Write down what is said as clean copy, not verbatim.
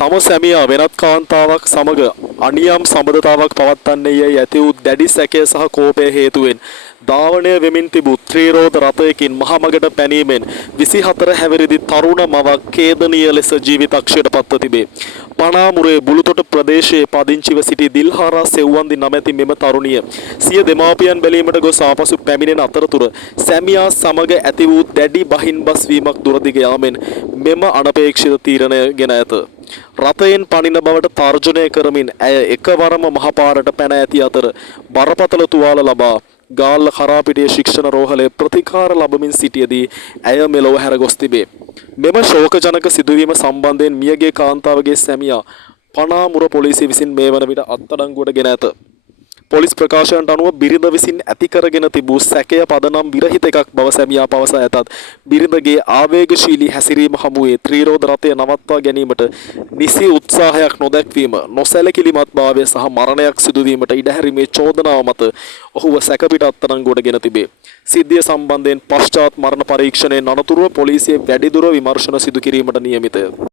තම සැමියා වෙනත් කාන්තාවක් සමග අනියම් සම්බන්ධතාවක් පවත්වන්නේ යයි ඇති වූ දැඩි සැකය සහ කෝපය හේතුවෙන් ධාවනය වෙමින් තිබූ ත්‍රිරෝද රථයකින් මහමගට පැනීමෙන් 24 හැවිරිදි තරුණ මවක් ඛේදනීය ලෙස ජීවිතක්ෂයට පත්ව තිබේ. පනාමුරේ බුලුතොට ප්‍රදේශයේ පදිංචිව සිටි දිල්හාරා සෙව්වන්දි නමැති මෙම තරුණිය සිය දෙමාපියන් බැලීමට ගොස් ආපසු පැමිණෙන අතරතුර සැමියා සමග ඇති වූ දැඩි බහින්බස් වීමක් දුරදිග යාමෙන් මෙම අනපේක්ෂිත තීරණය ගෙන ඇත. රථයෙන් පනින බවට තර්ජනය කරමින් ඇය එකවරම මහපාරට පැන ඇති අතර බරපතල තුවාල ලබා ගාල්ල කරාපිටිය ශික්ෂණ රෝහලේ ප්‍රතිකාර ලබමින් සිටියදී ඇය මෙලොව හැර ගොස් තිබේ. මෙම ශෝකජනක සිදුවීම සම්බන්ධයෙන් මියගේ කාන්තාවගේ සැමියා පනාමුර පොලිසිය විසින් මේ වන විට අත්අඩංගුවට ගෙන ඇත. පොලිස් ප්‍රකාශනයට අනුව බිරිඳ විසින් ඇති කරගෙන තිබූ සැකය පදනම් විරහිත එකක් බව සැමියා පවසා ඇතත් බිරිඳගේ ආවේගශීලී හැසිරීම හමුවේ ත්‍රිරෝද රථය නවත්වා ගැනීමට නිසි උත්සාහයක් නොදැක්වීම නොසැලකිලිමත් භාවය සහ මරණයක් සිදුවීමට ඉඩහැරීමේ චෝදනාව මත ඔහුව සැකපිට අත්අඩංගුවට ගෙන තිබේ. සිද්ධිය සම්බන්ධයෙන් පශ්චාත් මරණ පරීක්ෂණයෙන් අනතුරුව පොලිසිය වැඩිදුර විමර්ශන සිදු කිරීමට නියමිතය.